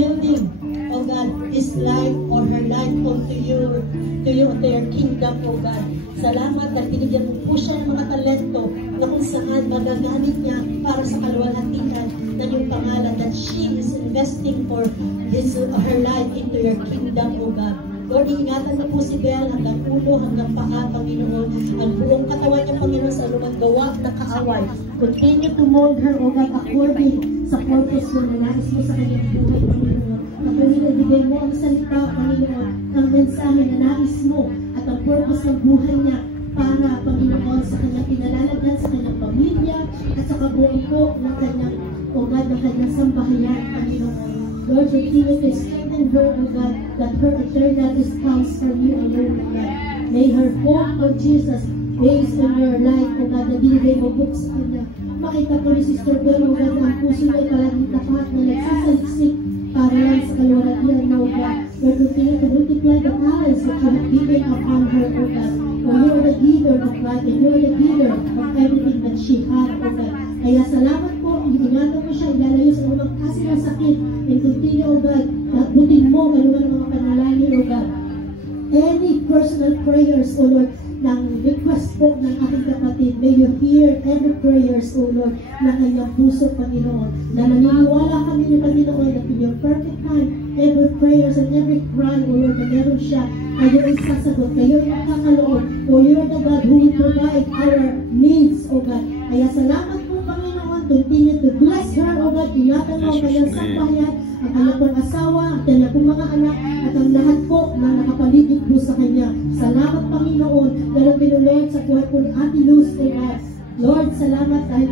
building, oh God, his life or her life unto your kingdom, oh God. Salamat at binigyan mo po siya ng mga talento na kung saan magagamit niya para sa kaluwalhatian ng iyong pangalan, that she is investing for her life into your kingdom, oh God. Lord, ingatan mo po si Belle hanggang ulo, hanggang paa, Panginoon. Ang buong katawan niya, Panginoon, sa lumang gawa na kaaway. Continue to mold her, O God, according sa purpose mo na nais mo sa kanyang buhay, Panginoon. Kapag ibigay mo ang salita, Panginoon, ang mensahe na nais mo at ang purpose ng buhay niya para, Panginoon, sa kanyang pinalalagan, sa kanyang pamilya, at sa kabuuan po ng kanyang, O God, ng kanyang sambahayan, Panginoon. Lord, continue to strengthen her, O God, that her eternity comes from you alone, O God. May her hope of Jesus, based on your life, O God, na binigay mo books sa kanya. Makita po ni Sister Belle, O God, ang puso niya palaging tapat na nagsasaliksik para lang sa kaluwalhatian na, O God. Lord, continue to multiply the talents that you have given upon her, O God. For you are the giver of God, and you are the giver of everything that she has, O God. Kaya salamat po, ingatan mo siya, ilalayo sa mga kasi ng sakit, and continue, O God, nabutin mo kayo ng mga panalangin, O God. Any personal prayers, O Lord, ng request po ng ating kapatid, may you hear every prayers, O Lord, na kanyang puso, Panginoon. Na naniniwala kami ni Panginoon that in your perfect time, every prayers and every cry, O Lord, na meron siya, kayo ay sasagot, kayo ay nakakaloob, for you're the God who will provide our needs, O God. Kaya salamat po, Panginoon, continue to bless her, O God, ingatan mo ang kanyang sambahayan, ang kanyang pong asawa, ang kanyang pong mga anak, at ang lahat po na nakapaligid po sa kanya. Salamat, Panginoon, dahil binulod sa buhay po ni Ate Luz, O God. Lord, salamat dahil